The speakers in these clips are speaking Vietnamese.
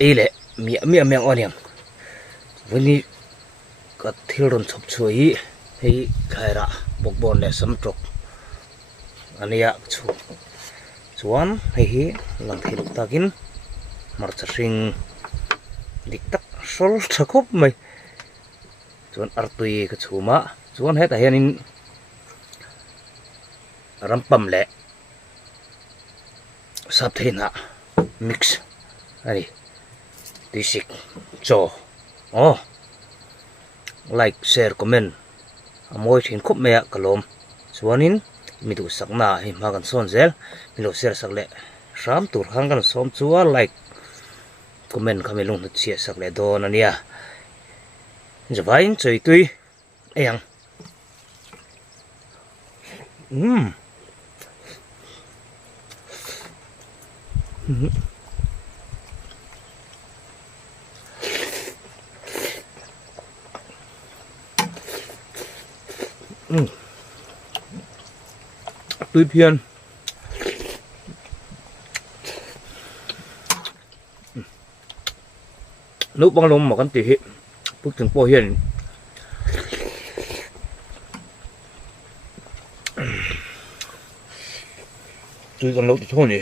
ile mi ameng oniam vani ka thilron chop chui hei khaira bokbon le samtrok ania chu chuan hei hi lang thil takin marcha ring dik tak sol thakop mai chuan artui ka chuma chuan heta hianin rampam le sapthena mix ani tisik cho like share comment amoi thin khop mea kalom chuanin midu sakna hi magan son zel milo share sakle ram tur hangan som chua like comment khamilung chia sakle don ania jawain choi tui eyang tui phiền nấu băng lông mà con tỉ hiện phướcถึง po hiền tui còn nấu thì thôi nhỉ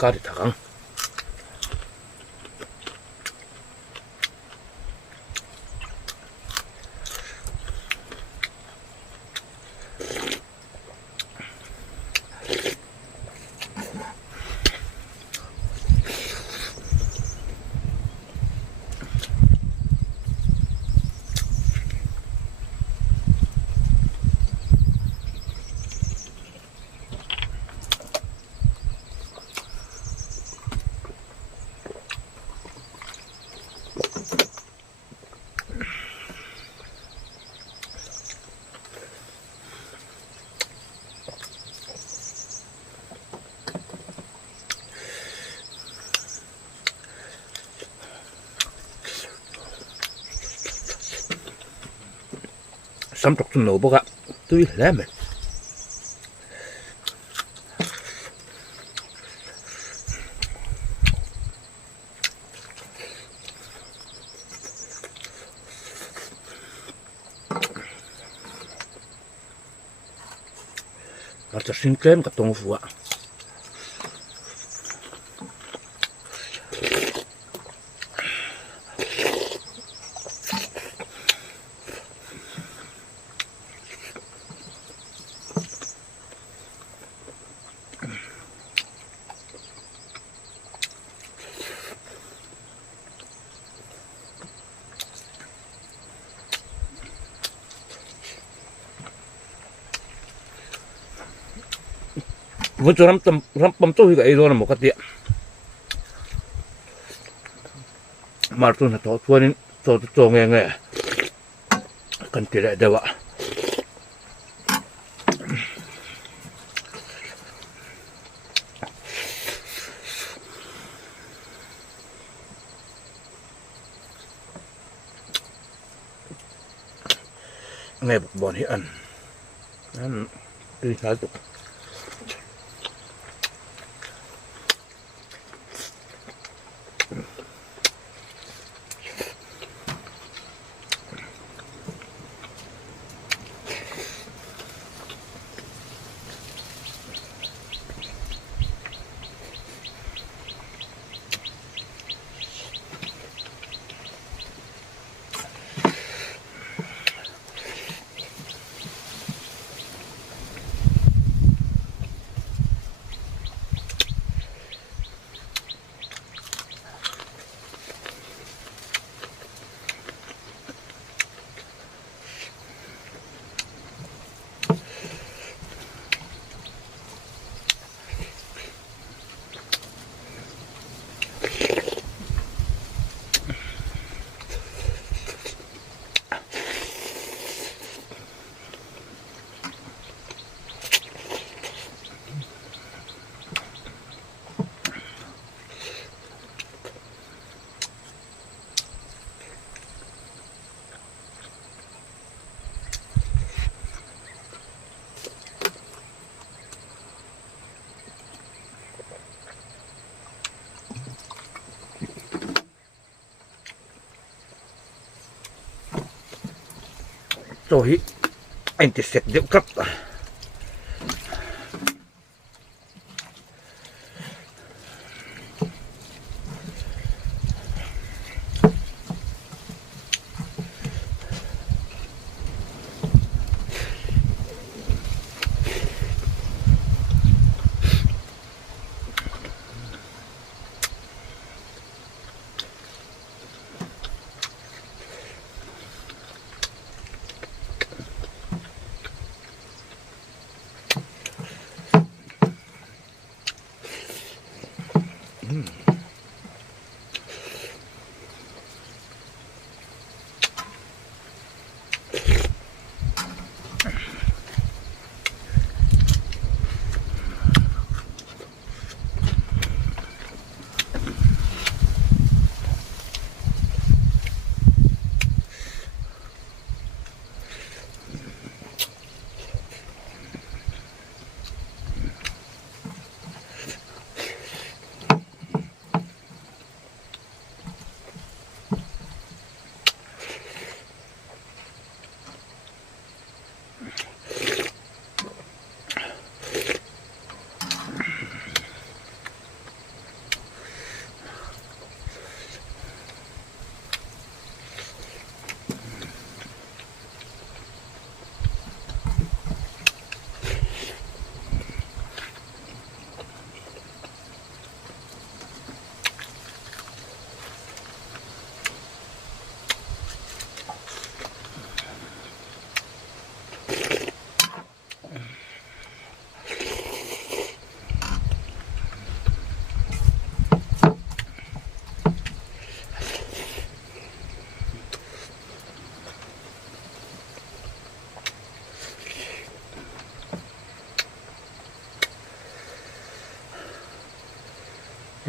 cá thì thẳng samtok tu no boka tui leme marcha sin krem ka tong fuwa vô cho ram tôi cái đó là một cái tiệm mà tôi là tôi nên tôi nghe nghe cần tiền lại đâu ạ nghe một bọn hiện ăn đi thái tục Rồi anh thì sệt rượu cắt.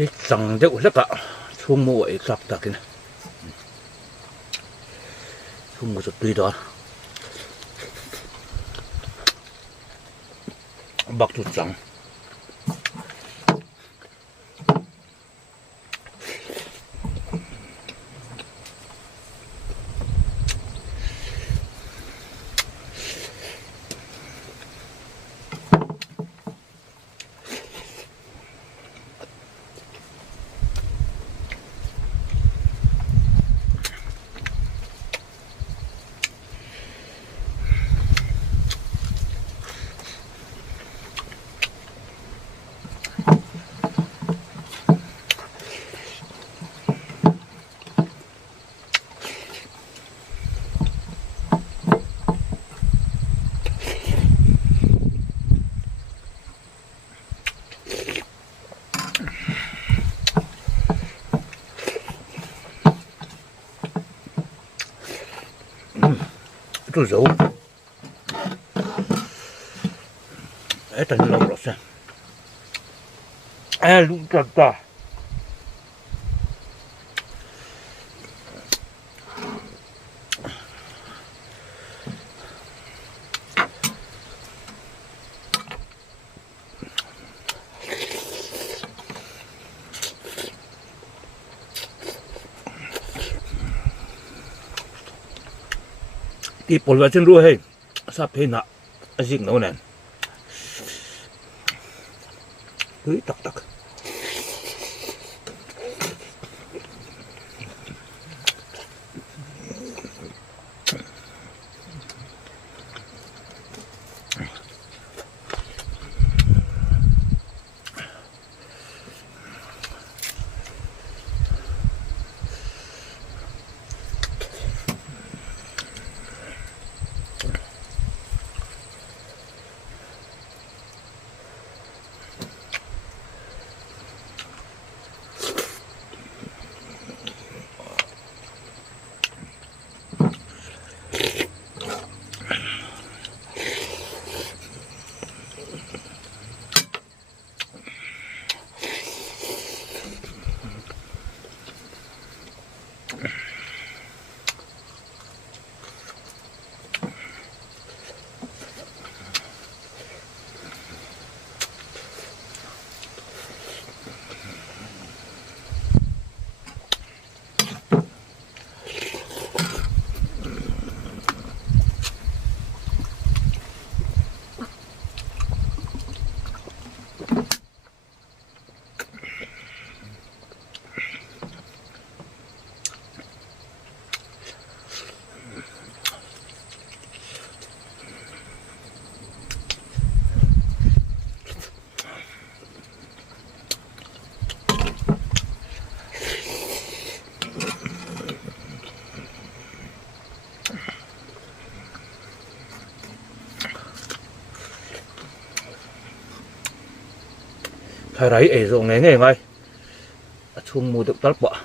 이 장대 올라가 소모에 잡다긴 소모저 뛰다 막두장 또 dầu 일단 넣어버렸어. 아, 눈 떴다. 이 볼바진 루해 사페나 아직 나오네. 으이 딱딱. thay đấy ấy rồi nghe nghe ngay chung mua được tất bọ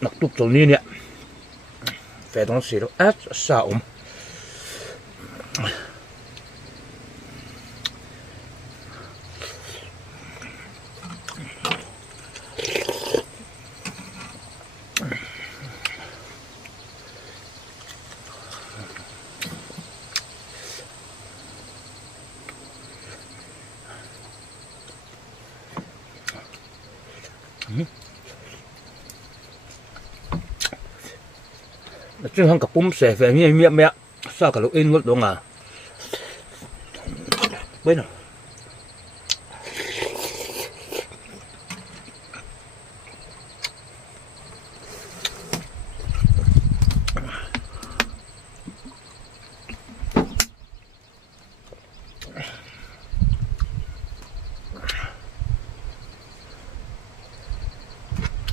nặc tục chỗ ní nè phải đóng xí đó át sao chứ không cả bún xẻ phải miệng miệng mẹ sao cả lúc in luôn đúng à bên nào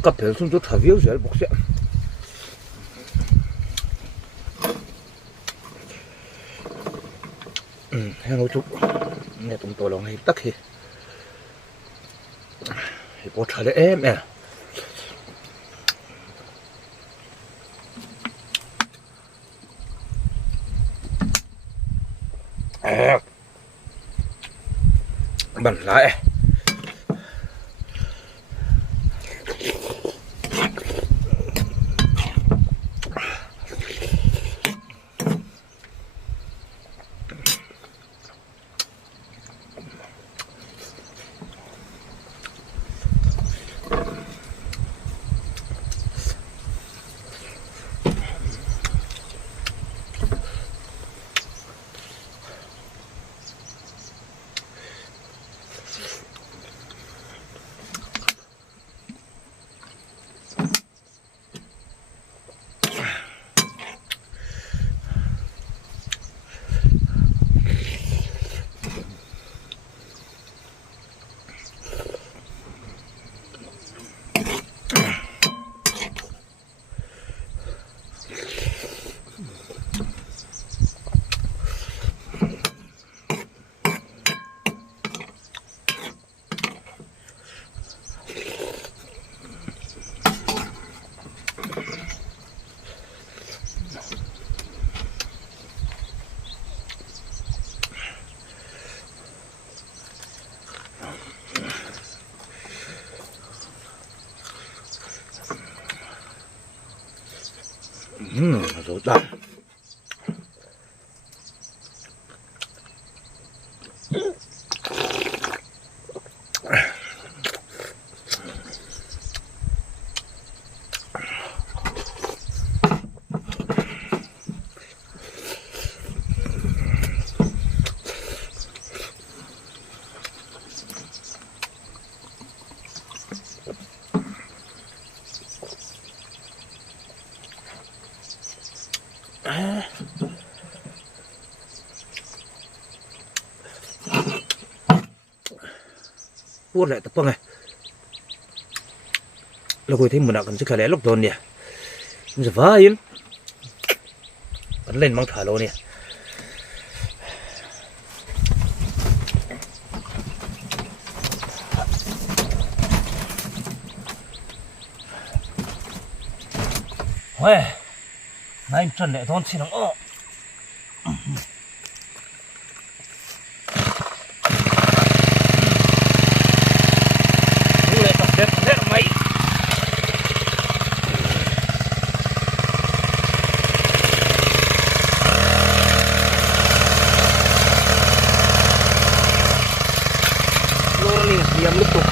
cặp biển xuống chút thả viếu rồi bốc xẻ hang ngồi chút nghe tụi tôi lòng hay tắc thì bố trời đấy em nè bẩn lại rồi đậm buốt lại tập băng này là tôi thấy một đạo cần sức khỏe lẽ lúc rồi nè giờ vỡ yên bắn lên mang thả lô nè ôi này chân lại thon xin nó diam lutuk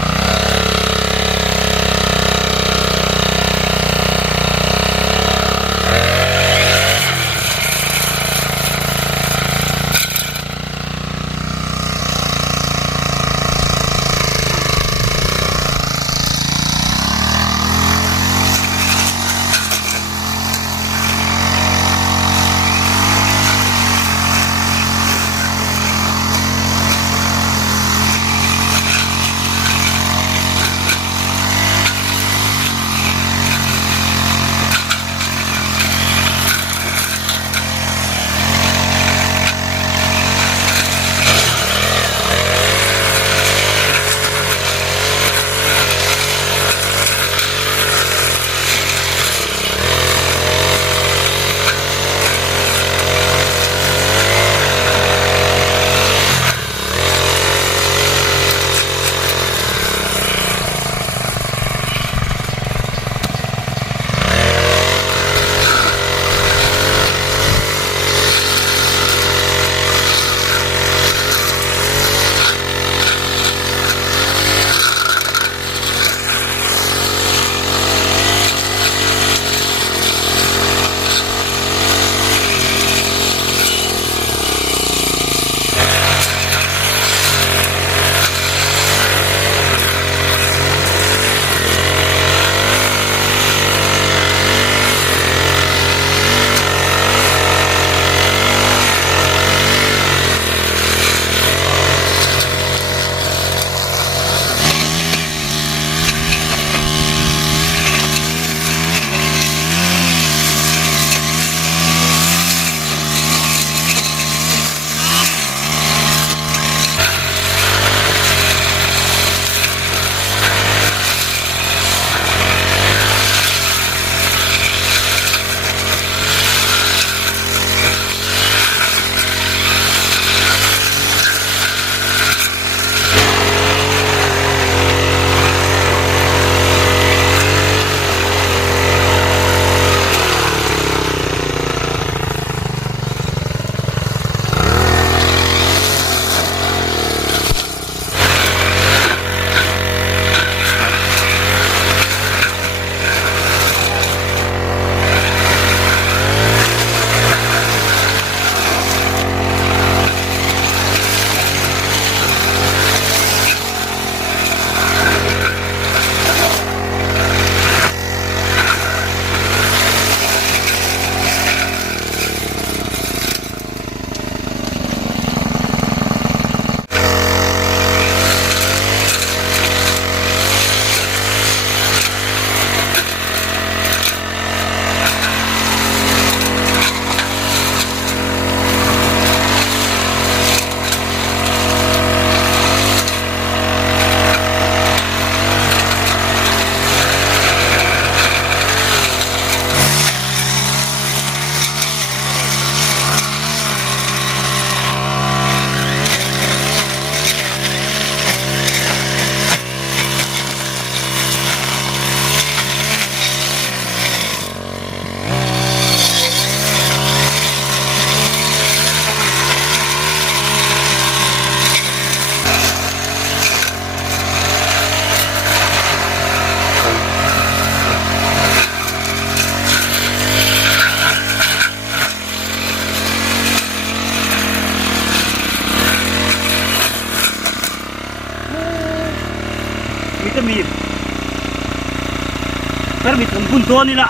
hun to ni la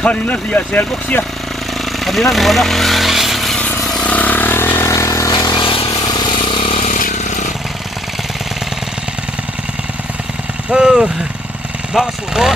khani na ria sel box ya khani na no na ba su to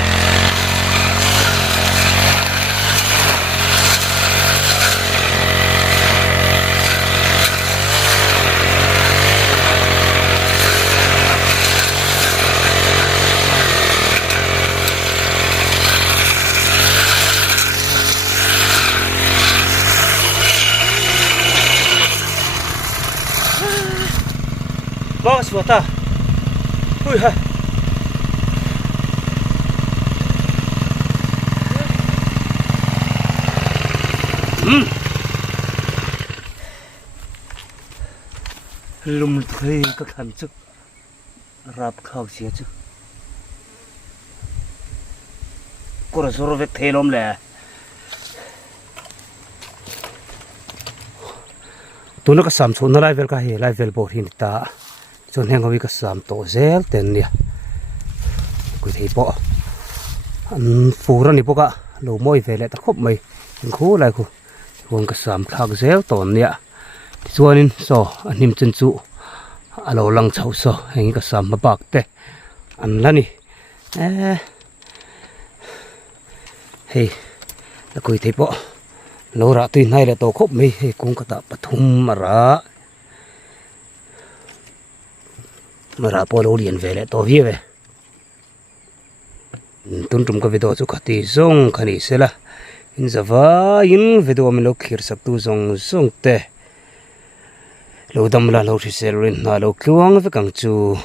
ba su ta ui ha lùm thuê các thằng chứ rạp khao xía chứ cô là số vết thế lắm lẹ tôi nó có sắm số nó lại về cái lại về bộ hình ta cho nên có cái sắm tổ zel tên nè cứ thấy bộ anh phù ra nè bộ cả lỗ môi về lại ta khóc mày khô lại cô còn cái sắm khác zel tổn nè cho nên so anh em chân trụ alo lang chau so anh cái sắm mà bạc thế anh là nè hey là coi thấy bộ lỗ ra tuy này là tổ khóc mày cũng có tập thum mà ra bộ lỗ liền về lại tổ vie về tuân trùng cái video chú khát đi zong khani sẽ là in giờ in video mình lúc khir sắc tu zong zong te lâu đâm là lâu thì sẽ lên là lâu kêu ang với càng chú